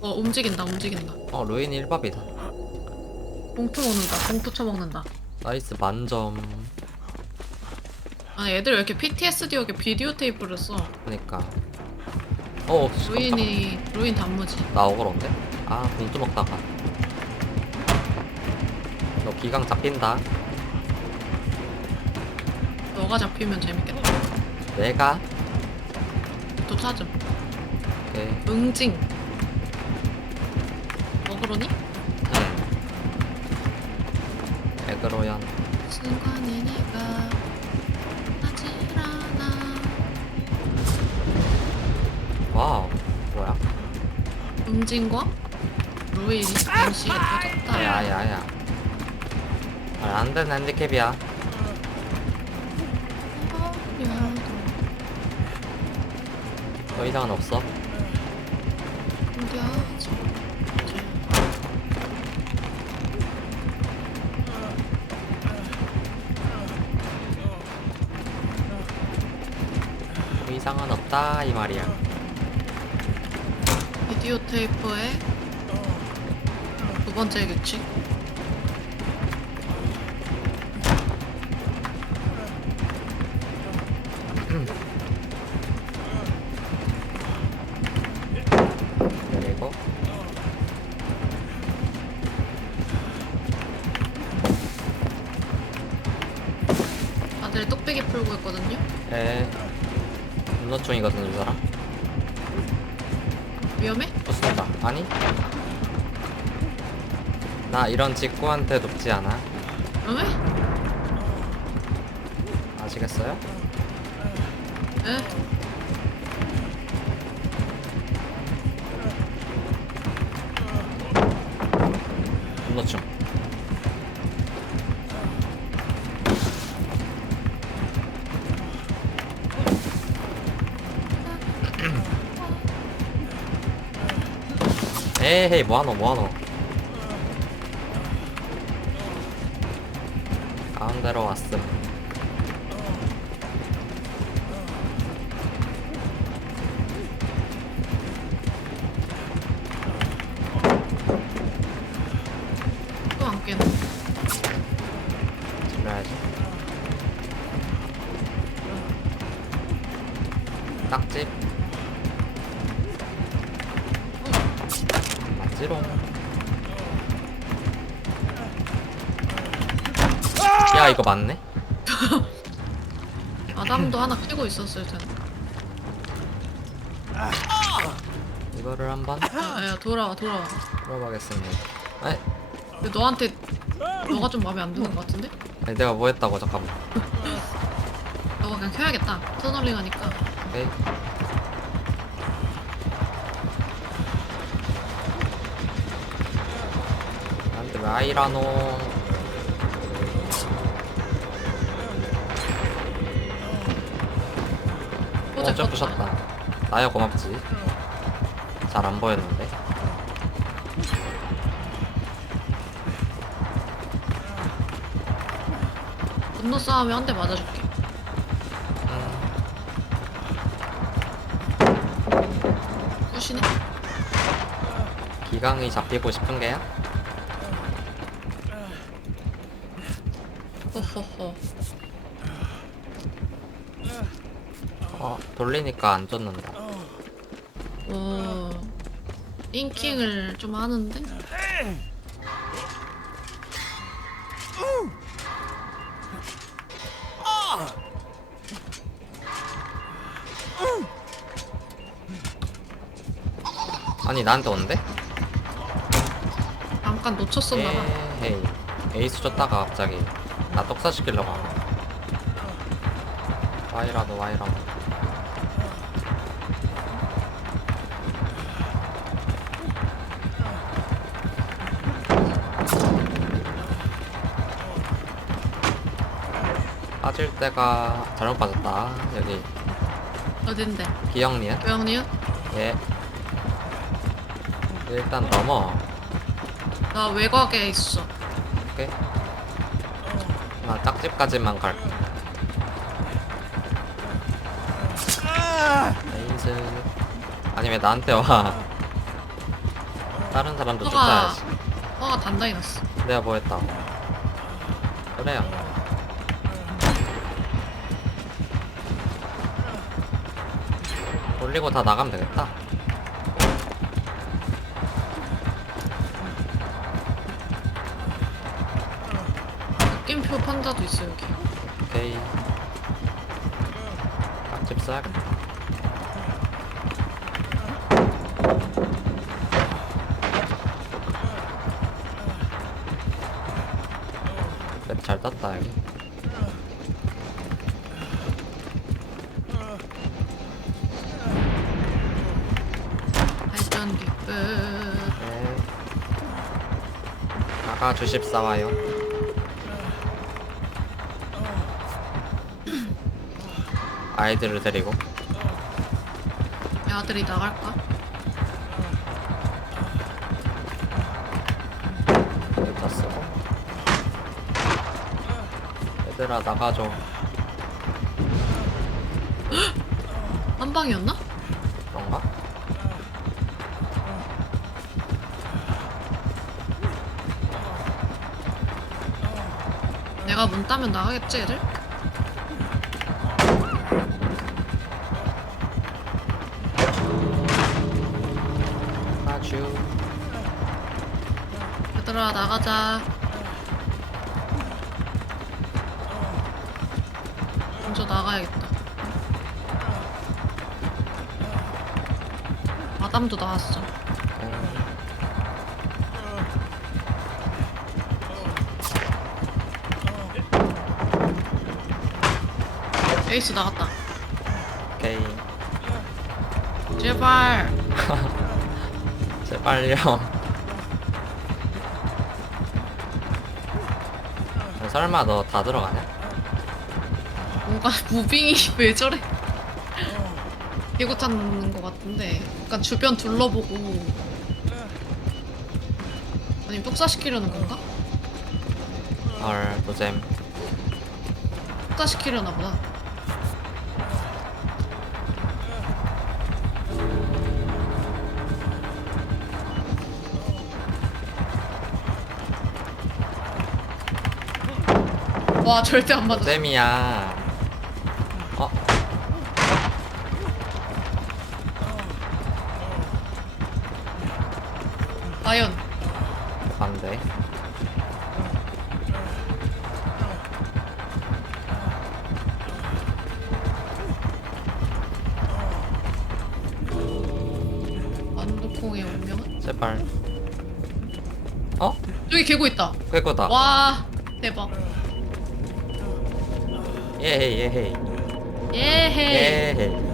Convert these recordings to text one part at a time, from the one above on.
어 움직인다 움직인다. 어 루인이 1밥이다. 봉투 먹는다 봉투 쳐먹는다. 나이스 만점. 아니 애들 왜 이렇게 PTSD 오게 비디오 테이프를 써? 그니까. 어 루인이 루인 단무지. 나 억울한데? 아 봉투 먹다가. 너 기강 잡힌다. 너가 잡히면 재밌겠다. 내가? 또 찾음. 오케이. 응징. 뭐 그러니? 응 에그로연 순간에 내가 하질 않아. 와우 뭐야? 응징과 루인이 동시에 터졌다. 야야야. 아, 안 되는 핸디캡이야. 더 이상은 없어? 더 이상은 없다 이 말이야. 비디오 테이프의 두 번째 규칙. 그리고 다들 뚝배기 풀고 있거든요. 에 분노충이거든 이 사람 위험해? 좋습니다 아니 나 이런 직구한테 높지 않아 위험해? 아시겠어요? 에? 분노충 에헤이 뭐하노 뭐하노? 가운데로 왔음. 또 안 깨네. 질러야지. 딱집 맞지롱 야 이거 맞네? 아담도 하나 키고 있었을 텐데. 이거를 한번 야, 야 돌아와 돌아와. 풀어보겠습니다. 아니, 근데 너한테 너가 좀 마음에 안 드는 것 같은데? 아니 내가 뭐 했다고 잠깐만. 너가 그냥 켜야겠다. 터널링 하니까. 오케이 아이라노. 호재 어쩔 부셨다. 나야 고맙지. 잘 안 보였는데. 분노 싸움에 한 대 맞아줄게. 굿이네. 기강이 잡히고 싶은 게야? 호호호 어 돌리니까 안 쫓는다 오 띵킹을 좀 하는데? 아니 나한테 온대? 잠깐 놓쳤었나봐 에이 에이스 줬다가 갑자기 나 떡사시키려고 하네 와이라도 와이라도 빠질 때가 잘못 빠졌다. 여기. 어딘데? 기영리야? 교양리요? 예. 일단 넘어. 나 외곽에 있어. 오케이 나 짝집까지만 갈게 에이스. 아니 왜 나한테 와? 다른 사람도 너가 쫓아야지. 화가 단단히 났어. 내가 뭐 했다 그래요. 돌리고 다 나가면 되겠다 느낌표 판자도 있어 여기. 오케이 써야겠다 맵잘 땄다 여기 발전기 끝. 네. 주십사 와요 아이들을 데리고 아들이 나갈까? 여기다 쓰고 얘들아 나가줘 한 방이었나? 그런가? 내가 문 따면 나가겠지 애들? 아주 얘들아 나가자. 먼저 나가야겠다. 아담도 나왔어. 에이스 나갔다. 오케이 제발. 제발요 설마 너 다 들어가냐? 뭔가 무빙이 왜 저래? 개고 찾는 것 같은데 약간 주변 둘러보고 아니 뚝사시키려는 건가? 헐 노잼 뚝사시키려나 보다 와 절대 안 맞아. 노잼이야. 어? 과연. 안돼 완두콩의 운명은? 제발. 어? 여기 개고 있다. 그거다. 와 대박 예헤이 예헤이 예헤 예헤이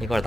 이걸